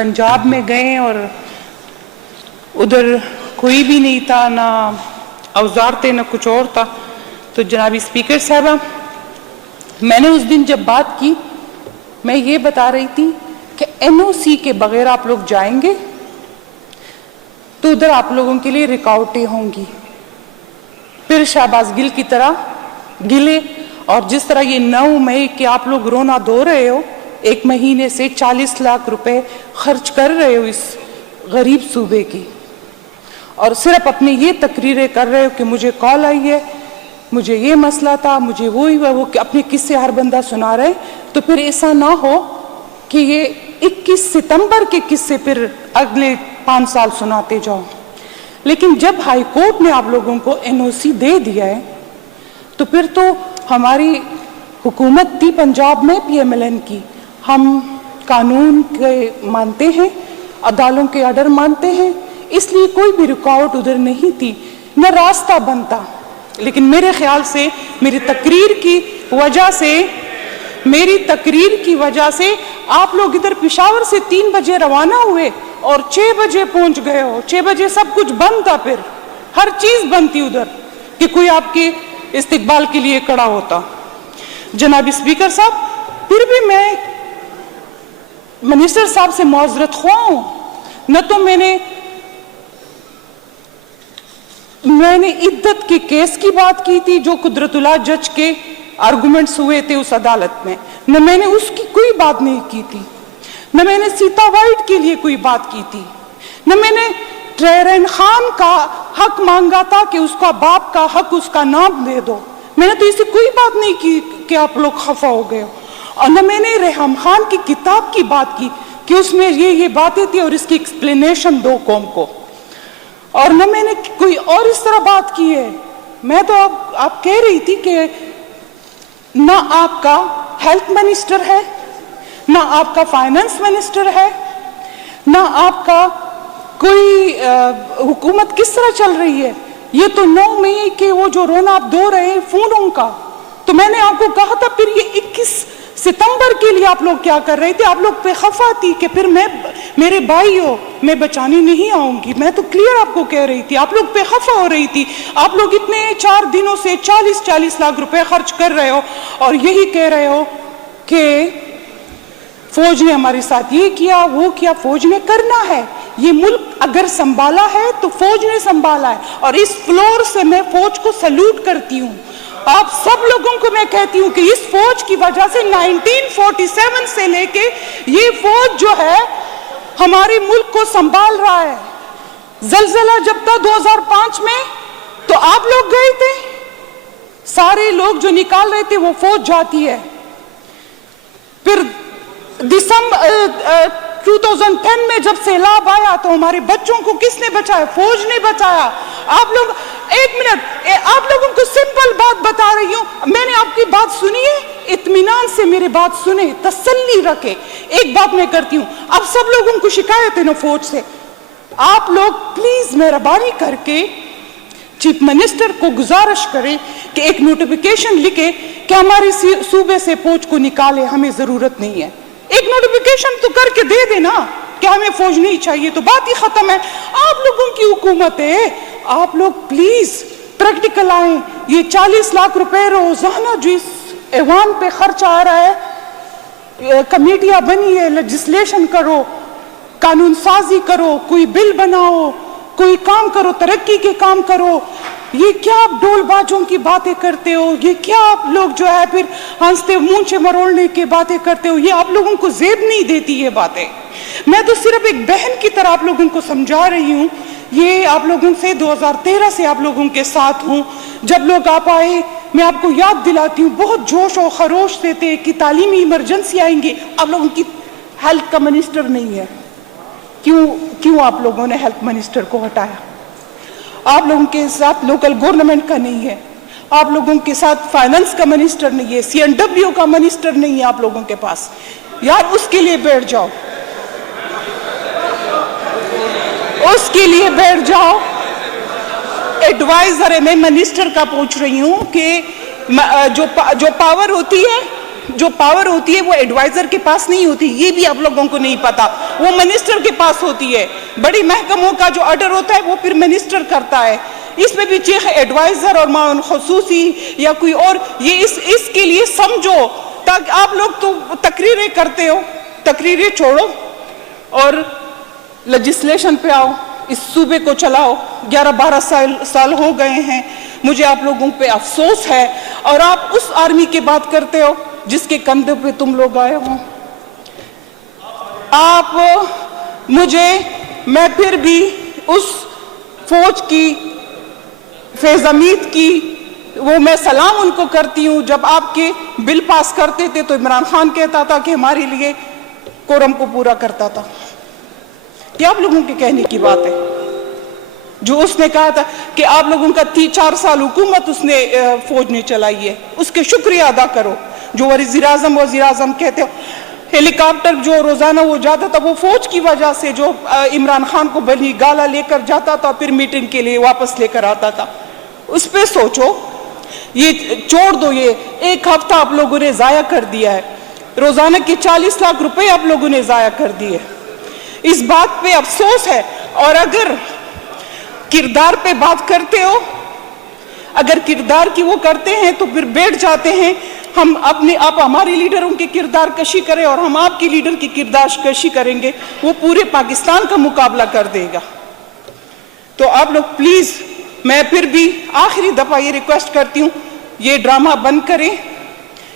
पंजाब में गए और उधर कोई भी नहीं था, ना औजार थे ना कुछ और था। तो जनाब स्पीकर साहबा, मैंने उस दिन जब बात की, मैं ये बता रही थी कि एनओसी के बगैर आप लोग जाएंगे तो उधर आप लोगों के लिए रुकावटें होंगी। फिर शहबाज गिल की तरह गिले, और जिस तरह ये 9 मई के आप लोग रोना धो रहे हो, 1 महीने से 40 लाख रुपए खर्च कर रहे हो इस गरीब सूबे की, और सिर्फ अपनी ये तकरीरें कर रहे हो कि मुझे कॉल आई है, मुझे ये मसला था, मुझे वो ही वो अपने किस्से हर बंदा सुना रहे। तो फिर ऐसा ना हो कि ये 21 सितंबर के किस्से फिर अगले 5 साल सुनाते जाओ। लेकिन जब हाई कोर्ट ने आप लोगों को एनओसी दे दिया है, तो फिर तो हमारी हुकूमत थी पंजाब में पीएमएलएन की, हम कानून के मानते हैं, अदालतों के ऑर्डर मानते हैं, इसलिए कोई भी रुकावट उधर नहीं थी, न रास्ता बनता। लेकिन मेरे ख्याल से मेरी तकरीर की वजह से आप लोग इधर पेशावर से 3 बजे रवाना हुए और 6 बजे पहुंच गए हो। 6 बजे सब कुछ बंद था, फिर हर चीज बंद थी उधर कि कोई आपके इस्तकबाल के लिए खड़ा होता। जनाब स्पीकर साहब, फिर भी मैं मिनिस्टर साहब से मुआज़रत ख्वाह हूं, न तो मैंने इद्दत के केस की बात की थी जो कुदरतुल्लाह जज के आर्गुमेंट्स हुए थे उस अदालत में, न मैंने उसकी कोई बात नहीं की थी, न मैंने सीता वाइट के लिए कोई बात की थी, न मैंने ट्रेरन खान का हक मांगा था कि उसका बाप का हक उसका नाम दे दो। मैंने तो इसे कोई बात नहीं की कि आप लोग खफा हो गए हो। और न मैंने रेहम खान की किताब की बात की कि उसमें ये बातें थी और इसकी एक्सप्लेनेशन दो कौम को, और न मैंने कोई और इस तरह बात की है। मैं तो आप कह रही थी कि ना आपका हेल्थ मिनिस्टर है, ना आपका फाइनेंस मिनिस्टर है, ना आपका कोई हुकूमत किस तरह चल रही है। ये तो 9 मई के वो जो रोना आप धो रहे हैं फोनों का, तो मैंने आपको कहा था फिर ये 21 सितंबर के लिए आप लोग क्या कर रहे थे। आप लोग पे खफा थी कि फिर मेरे भाई हो, मैं बचाने नहीं आऊंगी। मैं तो क्लियर आपको कह रही थी, आप लोग पे खफा हो रही थी। आप लोग इतने 4 दिनों से 40 लाख रुपए खर्च कर रहे हो और यही कह रहे हो कि फौज ने हमारे साथ ये किया वो किया। फौज ने करना है, ये मुल्क अगर संभाला है तो फौज ने संभाला है, और इस फ्लोर से मैं फौज को सल्यूट करती हूँ। आप सब लोगों को मैं कहती हूँ कि इस फौज की वजह से 1947 से लेके ये फौज जो है हमारे मुल्क को संभाल रहा है। जलजला जब था 2005 में तो आप लोग गए थे, सारे लोग जो निकाल रहे थे वो फौज जाती है। फिर दिसंबर 2010 में जब सैलाब आया तो हमारे बच्चों को किसने बचाया? फौज ने बचाया। आप लोग एक मिनट, आप लोगों को सिंपल बात बता रही हूं, मैंने आपकी बात सुनी है, इत्मीनान से मेरी बात सुने, तसल्ली रखे। एक बात मैं करती हूं, अब सब लोगों को शिकायत है ना फौज से, आप लोग प्लीज मेहरबानी करके चीफ मिनिस्टर को गुजारिश करें कि एक नोटिफिकेशन लिखे कि हमारे सूबे से फौज को निकाले, हमें जरूरत नहीं है। एक नोटिफिकेशन तो करके दे देना कि हमें फौज नहीं चाहिए, तो बात ही खत्म है। आप लोगों की हुकूमत है, आप लोग प्लीज प्रैक्टिकल आए। ये 40 लाख रुपए रोजाना जो इस ऐवान पे खर्च आ रहा है, कमेटियां बनी है, लेजिस्लेशन करो, कानून साजी करो, कोई बिल बनाओ, कोई काम करो, तरक्की के काम करो। ये क्या आप ढोलबाजों की बातें करते हो? ये क्या आप लोग जो है फिर हंसते मूंछे मरोड़ने की बातें करते हो? ये आप लोगों को जेब नहीं देती ये बातें। मैं तो सिर्फ एक बहन की तरह आप लोगों को समझा रही हूँ। ये आप लोगों से 2013 से आप लोगों के साथ हूँ। जब लोग आप आए, मैं आपको याद दिलाती हूँ, बहुत जोश और खरोश से थे कि तालीमी इमरजेंसी आएंगी। आप लोगों की हेल्थ का मिनिस्टर नहीं है, क्यों आप लोगों ने हेल्थ मिनिस्टर को हटाया? आप लोगों के साथ लोकल गवर्नमेंट का नहीं है, आप लोगों के साथ फाइनेंस का मिनिस्टर नहीं है, CNW का मिनिस्टर नहीं है आप लोगों के पास। यार उसके लिए बैठ जाओ, उसके लिए बैठ जाओ। एडवाइजर है, मैं मिनिस्टर का पूछ रही हूँ कि जो पावर होती है वो एडवाइजर के पास नहीं होती। ये भी आप लोगों को नहीं पता। وہ منسٹر کے پاس ہوتی ہے. بڑی محکموں کا جو آرڈر ہوتا ہے وہ پھر منسٹر کرتا ہے. اس میں بھی چیف ایڈوائزر اور معاون خصوصی یا کوئی اور, یہ اس کے لیے سمجھو تاکہ آپ لوگ تو تقریریں کرتے ہو, تقریریں چھوڑو اور لیجسلیشن پہ آؤ, اس صوبے کو چلاؤ. 11-12 سال ہو گئے ہیں, مجھے آپ لوگوں پہ افسوس ہے, اور آپ اس آرمی کی بات کرتے ہو جس کے کندھے پہ تم لوگ آئے ہو. آپ میں پھر بھی اس فوج کی, فیض حمید کی, وہ میں سلام ان کو کرتی ہوں. جب آپ کے بل پاس کرتے تھے تو عمران خان کہتا تھا کہ ہمارے لیے کورم کو پورا کرتا تھا. یہ آپ لوگوں کے کہنے کی بات ہے. جو اس نے کہا تھا کہ آپ لوگوں کا 4 سال حکومت اس نے فوج نے چلائی ہے, اس کے شکریہ ادا کرو. جو وزیر اعظم کہتے ہو, ہیلی کاپٹر جو روزانہ وہ جاتا تھا وہ فوج کی وجہ سے, جو عمران خان کو بلی گالا لے کر جاتا تھا پھر میٹنگ کے لیے واپس لے کر آتا تھا. اس پہ سوچو. یہ چھوڑ دو, یہ 1 ہفتہ آپ لوگوں نے ضائع کر دیا ہے. روزانہ کے 40 لاکھ روپے آپ لوگوں نے ضائع کر دیے. اس بات پہ افسوس ہے. اور اگر کردار پہ بات کرتے ہو, اگر کردار کی وہ کرتے ہیں تو پھر بیٹھ جاتے ہیں. آپ ہمارے لیڈروں کی کردار کشی کریں اور ہم آپ کی لیڈر کی کردار کشی کریں گے, وہ پورے پاکستان کا مقابلہ کر دے گا. تو آپ لوگ پلیز, میں پھر بھی آخری دفعہ یہ ریکویسٹ کرتی ہوں, یہ ڈرامہ بند کریں,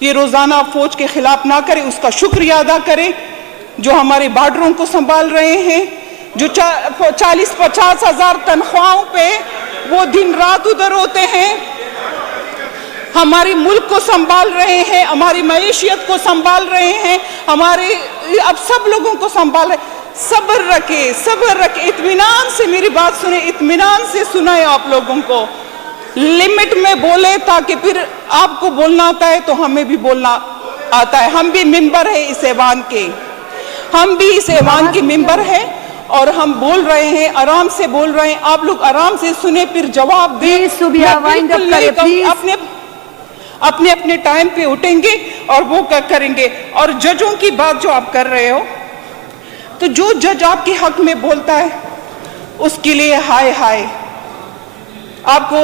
یہ روزانہ فوج کے خلاف نہ کریں. اس کا شکریہ ادا کریں جو ہمارے بارڈروں کو سنبھال رہے ہیں, جو 40-50 ہزار تنخواہوں پہ وہ دن رات ادھر ہوتے ہیں, ہمارے ملک کو سنبھال رہے ہیں, ہماری معیشت کو سنبھال رہے ہیں, ہمارے اب سب لوگوں کو سنبھال رہے ہیں. صبر رکھے, اطمینان سے میری بات سنیں, اطمینان سے سنائے. آپ لوگوں کو لمٹ میں بولے تاکہ پھر آپ کو بولنا آتا ہے تو ہمیں بھی بولنا آتا ہے. ہم بھی ممبر ہیں اس ایوان کے, ہم بھی اس ایوان کے ممبر ہیں اور ہم بول رہے ہیں, آرام سے بول رہے ہیں. آپ لوگ آرام سے سنیں پھر جواب دیں. اپنے ٹائم پہ اٹھیں گے اور وہ کریں گے. اور ججوں کی بات جو آپ کر رہے ہو, تو جو جج آپ کے حق میں بولتا ہے اس کے لیے ہائے, آپ کو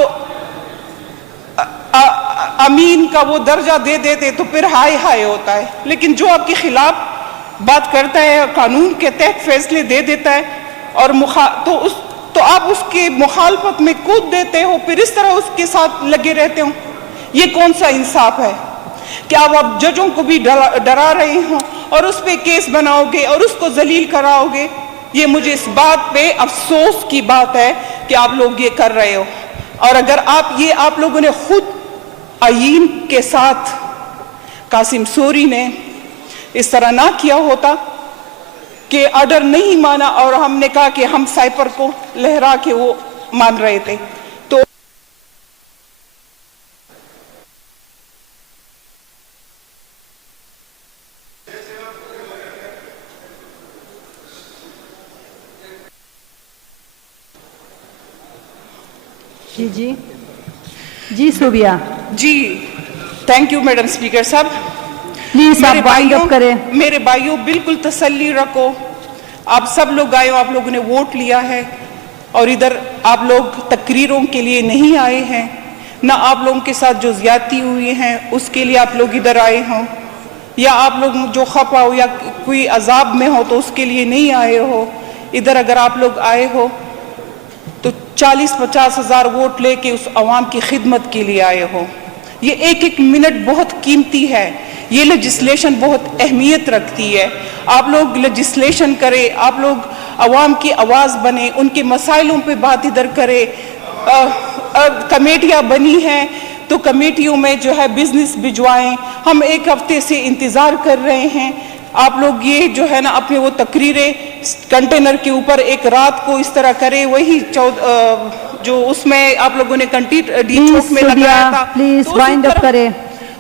امین کا وہ درجہ دے دیتے تو پھر ہائے ہوتا ہے. لیکن جو آپ کے خلاف بات کرتا ہے, قانون کے تحت فیصلے دے دیتا ہے, اور تو آپ اس کی مخالفت میں کود دیتے ہو, پھر اس طرح اس کے ساتھ لگے رہتے ہو. یہ کون سا انصاف ہے کہ آپ ججوں کو بھی ڈرا رہے ہوں اور اس پہ کیس بناؤ گے اور اس کو ذلیل کراؤ گے. یہ مجھے اس بات پہ افسوس کی بات ہے کہ آپ لوگ یہ کر رہے ہو. اور اگر آپ لوگوں نے خود آئین کے ساتھ, قاسم سوری نے اس طرح نہ کیا ہوتا کہ آرڈر نہیں مانا اور ہم نے کہا کہ ہم سائپر کو لہرا کے وہ مان رہے تھے, تو جی صوبیہ. جی تھینک یو میڈم اسپیکر صاحب. پلیز آپ وائنڈ اپ کریں. میرے بھائیوں بالکل تسلی رکھو, آپ سب لوگ آئے ہو, آپ لوگوں نے ووٹ لیا ہے اور ادھر آپ لوگ تقریروں کے لیے نہیں آئے ہیں, نہ آپ لوگوں کے ساتھ جو زیادتی ہوئی ہیں اس کے لیے آپ لوگ ادھر آئے ہوں, یا آپ لوگ جو خفا ہو یا کوئی عذاب میں ہو تو اس کے لیے نہیں آئے ہو. ادھر اگر آپ لوگ آئے ہو تو 40-50 ہزار ووٹ لے کے اس عوام کی خدمت کے لیے آئے ہو. یہ ایک منٹ بہت قیمتی ہے, یہ لیجسلیشن بہت اہمیت رکھتی ہے. آپ لوگ لیجسلیشن کرے, آپ لوگ عوام کی آواز بنے, ان کے مسائلوں پہ بات ادھر کرے. کمیٹیاں بنی ہیں تو کمیٹیوں میں جو ہے بزنس بھجوائیں. ہم 1 ہفتے سے انتظار کر رہے ہیں. آپ لوگ یہ جو ہے نا اپنے وہ تقریریں کنٹینر کے اوپر ایک رات کو اس طرح کرے, وہی جو اس میں آپ لوگوں نے چوک میں لگایا تھا, پلیز وائنڈ اپ کرے.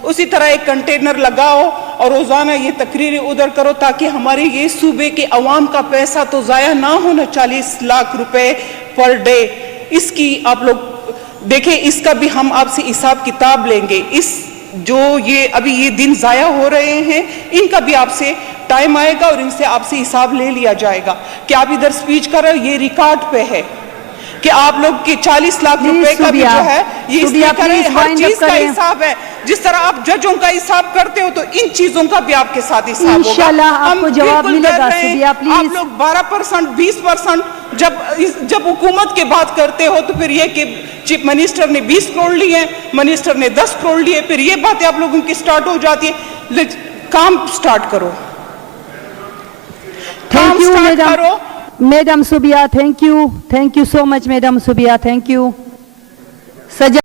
اسی طرح ایک کنٹینر لگاؤ اور روزانہ یہ تقریریں ادھر کرو تاکہ ہمارے یہ صوبے کے عوام کا پیسہ تو ضائع نہ ہونا. 40 لاکھ روپے پر ڈے, اس کی آپ لوگ دیکھیں, اس کا بھی ہم آپ سے حساب کتاب لیں گے. جو ابھی یہ دن ضائع ہو رہے ہیں ان کا بھی آپ سے टाइम आएगा और इनसे आपसे हिसाब ले लिया जाएगा कि आप इधर स्पीच कर रहे हो, ये रिकॉर्ड पे है कि आप लोग की 40 लाख रुपए का भी जो है ये इसलिए करें, हर चीज का हिसाब है। जिस तरह आप जजों का हिसाब करते हो तो इन चीजों का भी आपके साथ हिसाब होगा। इंशाल्लाह आपको जवाब मिलेगा। सुबिया आप प्लीज। लोग 12%, 20% जब हुकूमत की बात करते हो तो फिर ये कि चीफ मिनिस्टर ने 20 करोड़ लिए, मिनिस्टर ने 10 करोड़ लिए, फिर ये बातें आप लोगों की स्टार्ट हो जाती है। काम स्टार्ट करो, thank you madam, madam सुबिया, thank you so much madam सुबिया, thank you. सजा